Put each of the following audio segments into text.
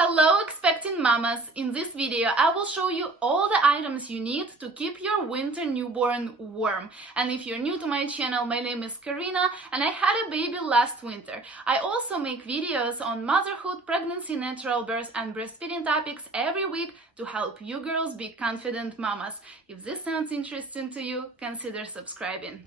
Hello expecting mamas! In this video I will show you all the items you need to keep your winter newborn warm. And if you're new to my channel, my name is Karyna and I had a baby last winter. I also make videos on motherhood, pregnancy, natural birth and breastfeeding topics every week to help you girls be confident mamas. If this sounds interesting to you, consider subscribing.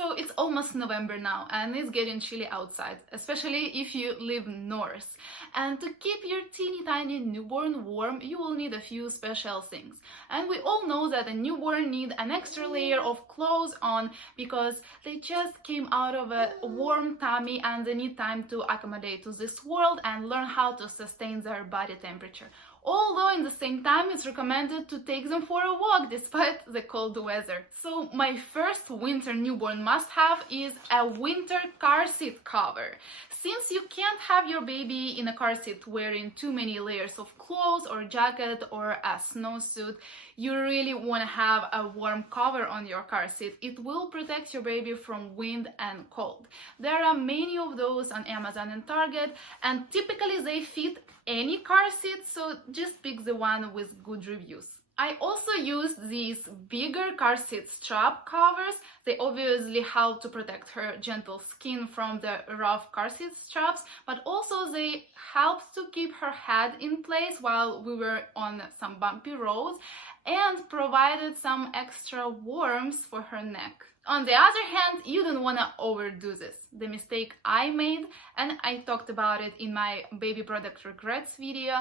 So it's almost November now and it's getting chilly outside, especially if you live north. And to keep your teeny tiny newborn warm, you will need a few special things. And we all know that a newborn needs an extra layer of clothes on because they just came out of a warm tummy and they need time to accommodate to this world and learn how to sustain their body temperature. Although in the same time it's recommended to take them for a walk despite the cold weather. So my first winter newborn must-have is a winter car seat cover. Since you can't have your baby in a car seat wearing too many layers of clothes or jacket or a snowsuit, you really want to have a warm cover on your car seat. It will protect your baby from wind and cold. There are many of those on Amazon and Target, and typically they fit any car seat, so just pick the one with good reviews. I also used these bigger car seat strap covers. They obviously help to protect her gentle skin from the rough car seat straps, but also they helped to keep her head in place while we were on some bumpy roads and provided some extra warmth for her neck. On the other hand, you don't want to overdo this. The mistake I made, and I talked about it in my baby product regrets video,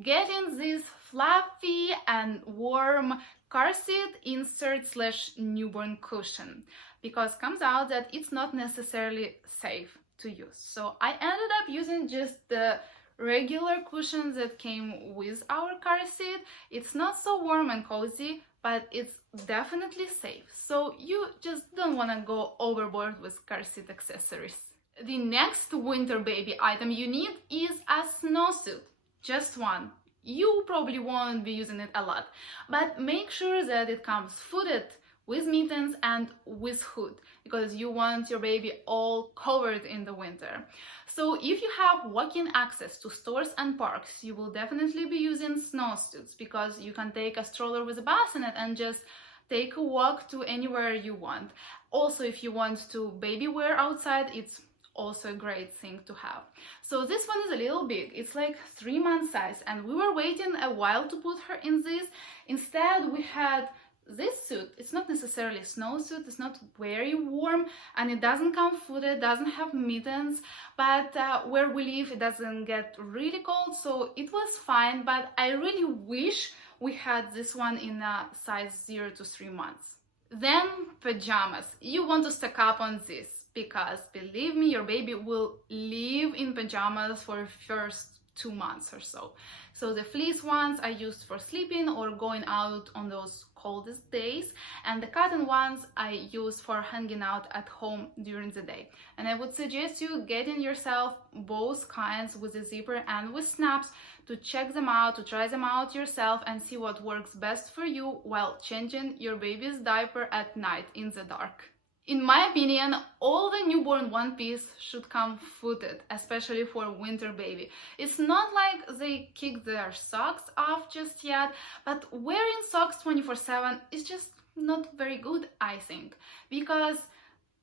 getting this fluffy and warm car seat insert / newborn cushion, because comes out that it's not necessarily safe to use. So I ended up using just the regular cushions that came with our car seat. It's not so warm and cozy, but it's definitely safe. So you just don't want to go overboard with car seat accessories. The next winter baby item you need is a snowsuit. Just one. You probably won't be using it a lot, but make sure that it comes footed with mittens and with hood, because you want your baby all covered in the winter. So if you have walk-in access to stores and parks, you will definitely be using snowsuits, because you can take a stroller with a bassinet and just take a walk to anywhere you want. Also, if you want to baby wear outside, it's also a great thing to have. So this one is a little big, it's like 3-month size, and we were waiting a while to put her in this. Instead, we had this suit. It's not necessarily a snowsuit, it's not very warm, and it doesn't come footed, doesn't have mittens, but where we live it doesn't get really cold, so it was fine. But I really wish we had this one in a size 0 to 3 months. Then pajamas. You want to stock up on this, because believe me, your baby will live in pajamas for first 2 months or so. So the fleece ones I used for sleeping or going out on those coldest days, and the cotton ones I use for hanging out at home during the day. And I would suggest you getting yourself both kinds, with a zipper and with snaps, to check them out, to try them out yourself and see what works best for you while changing your baby's diaper at night in the dark. In my opinion, all the newborn one piece should come footed, especially for a winter baby. It's not like they kick their socks off just yet, but wearing socks 24/7 is just not very good, I think, because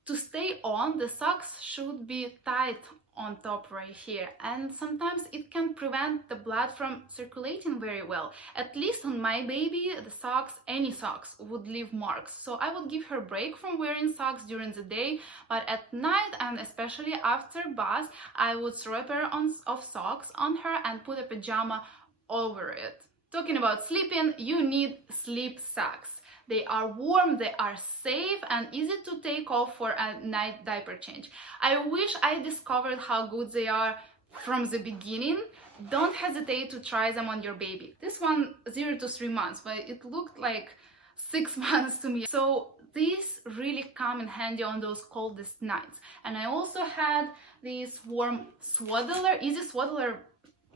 to stay on, the socks should be tight on top right here, and sometimes it can prevent the blood from circulating very well. At least on my baby, the socks, any socks, would leave marks. So I would give her a break from wearing socks during the day, but at night, and especially after bath, I would throw a pair of socks on her and put a pajama over it. Talking about sleeping, you need sleep socks. They are warm, they are safe, and easy to take off for a night diaper change. I wish I discovered how good they are from the beginning. Don't hesitate to try them on your baby. This one 0 to 3 months, but it looked like 6 months to me. So these really come in handy on those coldest nights. And I also had this warm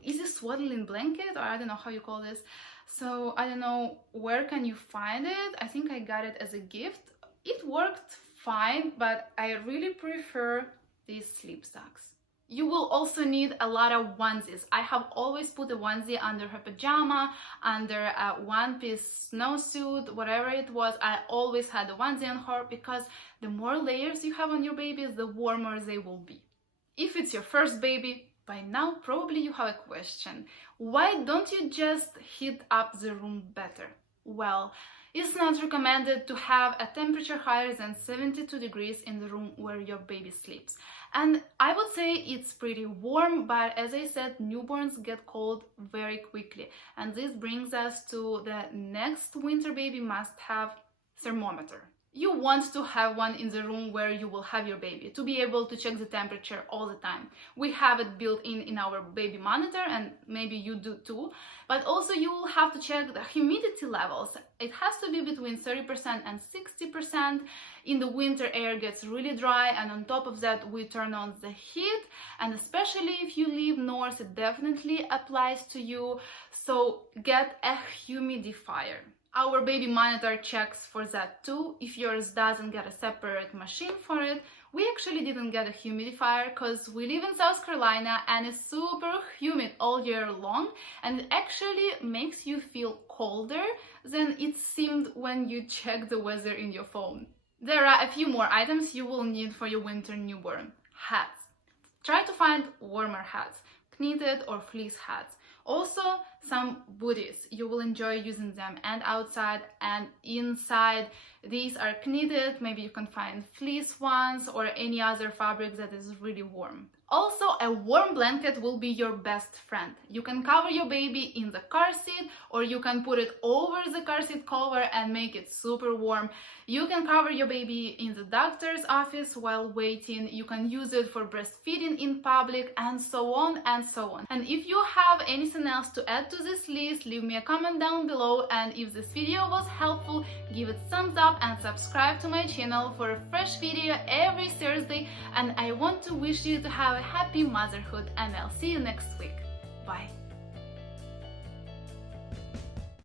easy swaddling blanket, or I don't know how you call this. So I don't know where can you find it. I think I got it as a gift. It worked fine, but I really prefer these sleep socks. You will also need a lot of onesies. I have always put a onesie under her pajama, under a one-piece snowsuit, whatever it was. I always had a onesie on her because the more layers you have on your babies, the warmer they will be. If it's your first baby, by now probably you have a question. Why don't you just heat up the room better? Well, it's not recommended to have a temperature higher than 72 degrees in the room where your baby sleeps. And I would say it's pretty warm, but as I said, newborns get cold very quickly. And this brings us to the next winter baby must have thermometer. You want to have one in the room where you will have your baby, to be able to check the temperature all the time. We have it built in our baby monitor, and maybe you do too, but also you will have to check the humidity levels. It has to be between 30% and 60%. In the winter, air gets really dry, and on top of that, we turn on the heat, and especially if you live north, it definitely applies to you, so get a humidifier. Our baby monitor checks for that too. If yours doesn't get a separate machine for it, we actually didn't get a humidifier because we live in South Carolina and it's super humid all year long, and it actually makes you feel colder than it seemed when you check the weather in your phone. There are a few more items you will need for your winter newborn. Hats. Try to find warmer hats, knitted or fleece hats. Also, some booties. You will enjoy using them and outside and inside. These are knitted, maybe you can find fleece ones or any other fabric that is really warm. Also, a warm blanket will be your best friend. You can cover your baby in the car seat, or you can put it over the car seat cover and make it super warm. You can cover your baby in the doctor's office while waiting. You can use it for breastfeeding in public, and so on and so on. And if you have anything else to add to this list, leave me a comment down below, and if this video was helpful, give it thumbs up and subscribe to my channel for a fresh video every Thursday. And I want to wish you to have a happy motherhood, and I'll see you next week. Bye.